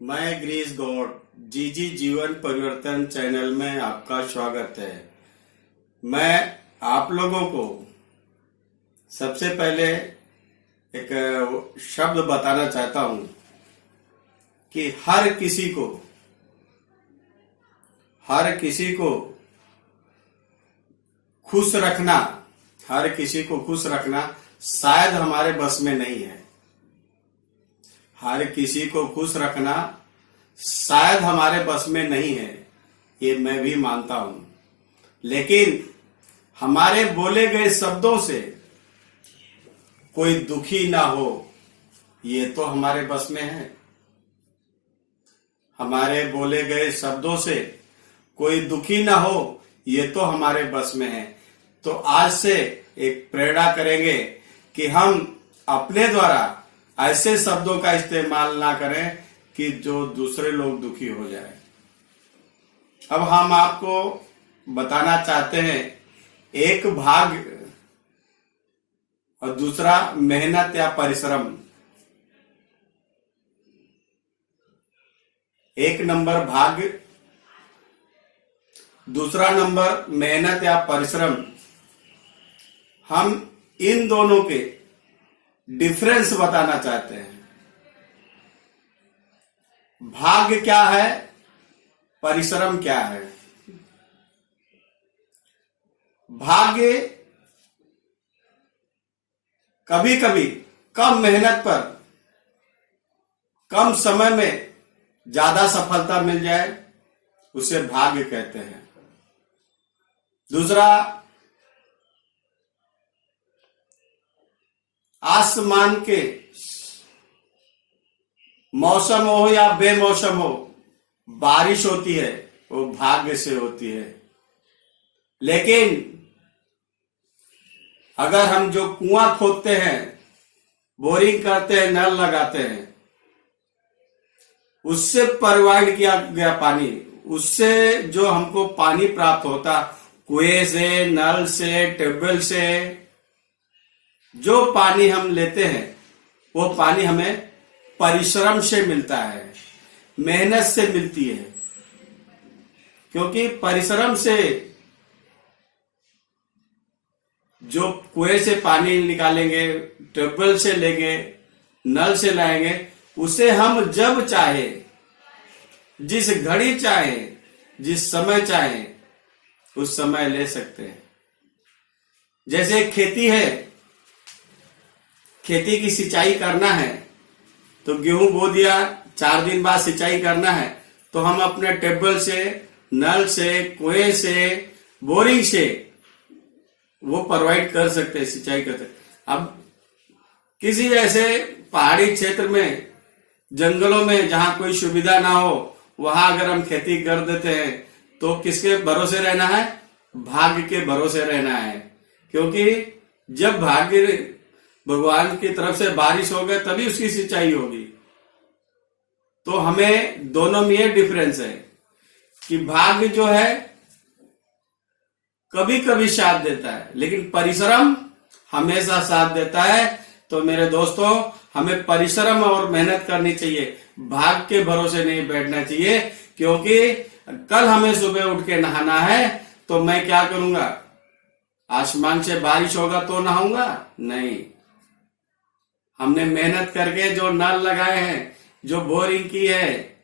मैं ग्रीस गौड़ जीजी जीवन परिवर्तन चैनल में आपका स्वागत है। मैं आप लोगों को सबसे पहले एक शब्द बताना चाहता हूं कि हर किसी को खुश रखना, हर किसी को खुश रखना शायद हमारे बस में नहीं है। हर किसी को खुश रखना शायद हमारे बस में नहीं है, ये मैं भी मानता हूं। लेकिन हमारे बोले गए शब्दों से कोई दुखी ना हो, ये तो हमारे बस में है। हमारे बोले गए शब्दों से कोई दुखी ना हो, ये तो हमारे बस में है। तो आज से एक प्रेरणा करेंगे कि हम अपने द्वारा ऐसे शब्दों का इस्तेमाल ना करें कि जो दूसरे लोग दुखी हो जाए। अब हम आपको बताना चाहते हैं, एक भाग्य और दूसरा मेहनत या परिश्रम। एक नंबर भाग्य, दूसरा नंबर मेहनत या परिश्रम। हम इन दोनों के डिफरेंस बताना चाहते हैं। भाग्य क्या है, परिश्रम क्या है। भाग्य कभी कभी कम मेहनत पर कम समय में ज्यादा सफलता मिल जाए, उसे भाग्य कहते हैं। दूसरा, आसमान के मौसम हो या बेमौसम हो, बारिश होती है, वो भाग्य से होती है। लेकिन अगर हम जो कुआं खोदते हैं, बोरिंग करते हैं, नल लगाते हैं, उससे प्रोवाइड किया गया पानी, उससे जो हमको पानी प्राप्त होता, कुएं से, नल से, ट्यूबवेल से जो पानी हम लेते हैं, वो पानी हमें परिश्रम से मिलता है, मेहनत से मिलती है। क्योंकि परिश्रम से जो कुएं से पानी निकालेंगे, ट्यूबवेल से लेंगे, नल से लाएंगे, उसे हम जब चाहे, जिस घड़ी चाहे, जिस समय चाहे, उस समय ले सकते हैं। जैसे खेती है, खेती की सिंचाई करना है तो गेहूं बो दिया, 4 दिन बाद सिंचाई करना है तो हम अपने ट्यूबवेल से, नल से, कुएं से, बोरिंग से वो प्रोवाइड कर सकते हैं, सिंचाई कर सकते। अब किसी ऐसे पहाड़ी क्षेत्र में, जंगलों में जहां कोई सुविधा ना हो, वहां अगर हम खेती कर देते हैं तो किसके भरोसे रहना है? भाग्य के भरोसे रहना है। क्योंकि जब भाग्य, भगवान की तरफ से बारिश होगा तभी उसकी सिंचाई होगी। तो हमें दोनों में ये डिफरेंस है कि भाग्य जो है कभी कभी साथ देता है, लेकिन परिश्रम हमेशा साथ देता है। तो मेरे दोस्तों, हमें परिश्रम और मेहनत करनी चाहिए, भाग्य के भरोसे नहीं बैठना चाहिए। क्योंकि कल हमें सुबह उठ के नहाना है तो मैं क्या करूंगा? आसमान से बारिश होगा तो नहाऊंगा? नहीं। हमने मेहनत करके जो नल लगाए हैं, जो बोरिंग की है,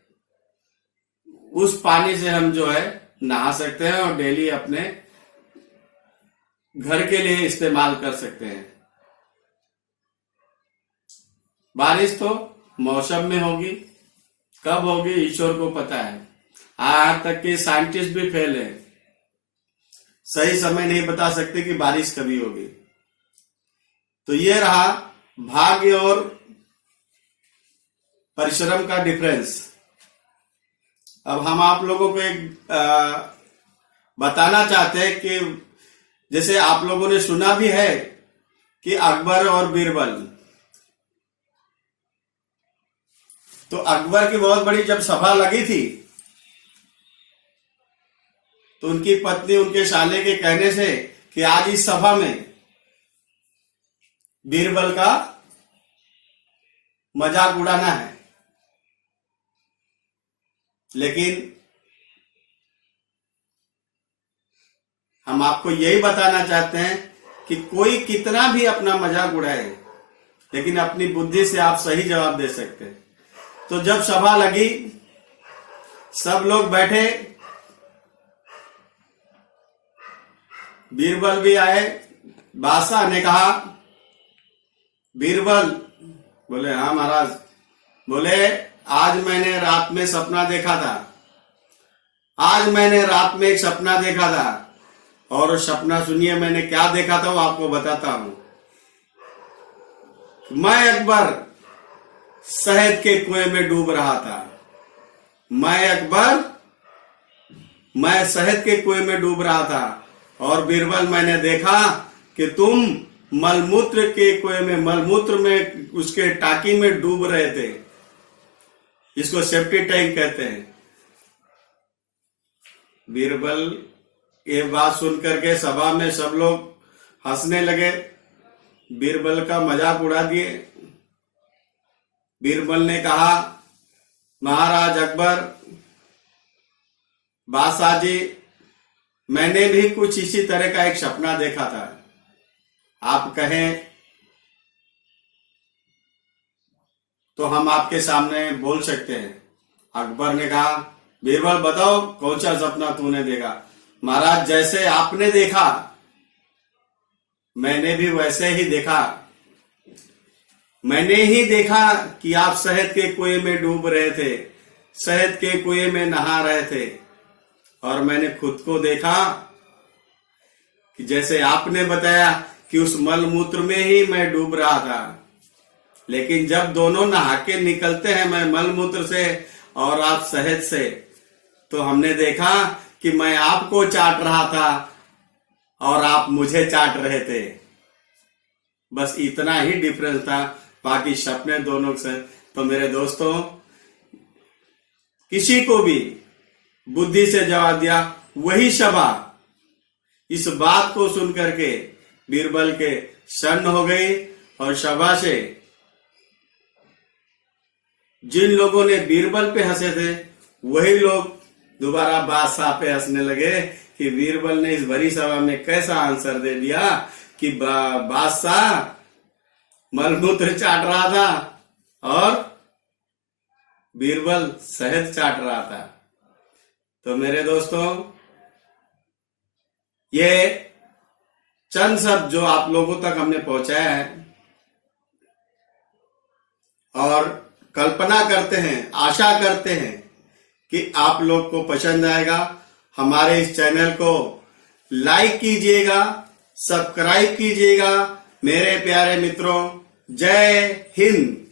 उस पानी से हम जो है नहा सकते हैं और डेली अपने घर के लिए इस्तेमाल कर सकते हैं। बारिश तो मौसम में होगी, कब होगी ईश्वर को पता है। आज तक के साइंटिस्ट भी फेल है, सही समय नहीं बता सकते कि बारिश कभी होगी। तो ये रहा भाग्य और परिश्रम का डिफरेंस। अब हम आप लोगों को एक बताना चाहते हैं कि जैसे आप लोगों ने सुना भी है कि अकबर और बीरबल, तो अकबर की बहुत बड़ी जब सभा लगी थी तो उनकी पत्नी उनके साले के कहने से कि आज इस सभा में बीरबल का मजाक उड़ाना है, लेकिन हम आपको यही बताना चाहते हैं कि कोई कितना भी अपना मजाक उड़ाए, लेकिन अपनी बुद्धि से आप सही जवाब दे सकते हैं। तो जब सभा लगी, सब लोग बैठे, बीरबल भी आए। बादशाह ने कहा, बीरबल, बोले हाँ महाराज। बोले आज मैंने रात में सपना देखा था, आज मैंने रात में एक सपना देखा था, और सपना सुनिए मैंने क्या देखा था वो आपको बताता हूं। मैं अकबर शहद के कुएं में डूब रहा था, मैं शहद के कुएं में डूब रहा था, और बीरबल मैंने देखा कि तुम मलमूत्र के कुएं में, मलमूत्र में, उसके टाकी में डूब रहे थे। इसको सेफ्टी टैंक कहते हैं। बीरबल ये बात सुनकर के सभा में सब लोग हंसने लगे, बीरबल का मजाक उड़ा दिए। बीरबल ने कहा, महाराज अकबर, बादशाह जी, मैंने भी कुछ इसी तरह का एक सपना देखा था, आप कहें तो हम आपके सामने बोल सकते हैं। अकबर ने कहा, बीरबल बताओ कौन सा सपना तूने देखा। महाराज जैसे आपने देखा मैंने भी वैसे ही देखा। मैंने ही देखा कि आप शहद के कुएं में डूब रहे थे, शहद के कुएं में नहा रहे थे, और मैंने खुद को देखा कि जैसे आपने बताया कि उस मलमूत्र में ही मैं डूब रहा था। लेकिन जब दोनों नहा के निकलते हैं, मैं मलमूत्र से और आप शहद से, तो हमने देखा कि मैं आपको चाट रहा था और आप मुझे चाट रहे थे। बस इतना ही डिफरेंस था, बाकी सपने दोनों से। तो मेरे दोस्तों, किसी को भी बुद्धि से जवाब दिया, वही सभा इस बात को सुनकर के बीरबल के सन्न हो गई, और सभा से जिन लोगों ने बीरबल पे हंसे थे, वही लोग दोबारा बादशाह पे हंसने लगे कि बीरबल ने इस भरी सभा में कैसा आंसर दे दिया कि बादशाह मलमूत्र चाट रहा था और बीरबल शहद चाट रहा था। तो मेरे दोस्तों, ये चंद शब्द जो आप लोगों तक हमने पहुंचाया है, और कल्पना करते हैं, आशा करते हैं कि आप लोग को पसंद आएगा। हमारे इस चैनल को लाइक कीजिएगा, सब्सक्राइब कीजिएगा। मेरे प्यारे मित्रों, जय हिंद।